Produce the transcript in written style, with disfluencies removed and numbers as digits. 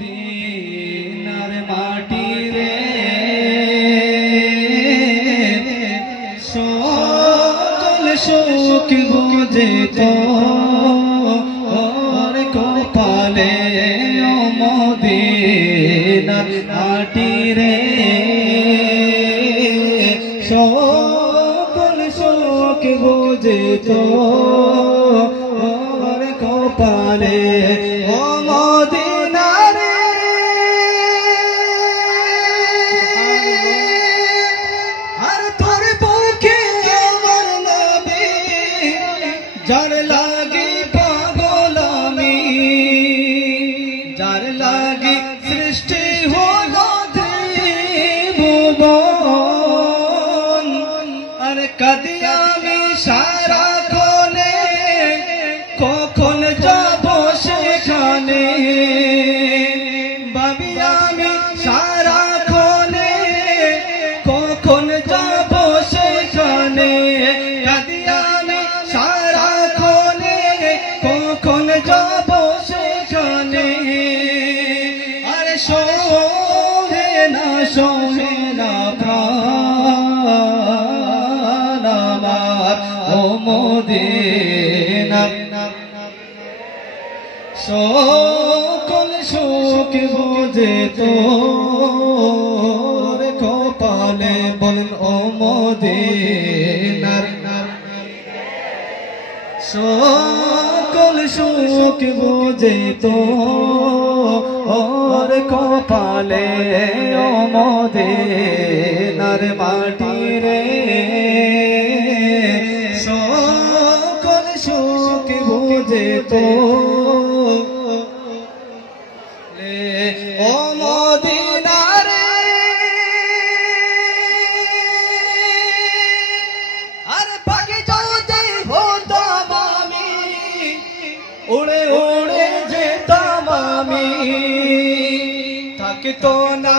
মদিনার মাটি রে সকল সুখ বুঝে তোর কপালে ও মদিনার মাটি রে সকল সুখ বুঝে তোর কপালে ও মদিনা রে আর তোর বুকে আমার নবী যার লাগি পাগল আমি যার লাগি সৃষ্টি হলো ত্রিভুবন আর কাঁদি আমি সারা কোনে কখন যাব সেখানে ভাবি আমি সারা কোনে কখন যাব সেখানে কাঁদি আমি সারা কোনে কখন যাব সেখানে আরে সোহে না প্রাণ আমার ও মদিনা সকল সুখ বুঝে তোর কপালে বলেন ও মদিনার সকল সুখ বুঝে তোর কপালে ও মদিনার মাটি রে সকল সুখ বুঝে ও মদিনা রে আর পাখি যদি হতাম আমি উড়ে উড়ে যেতাম আমি থাকতো না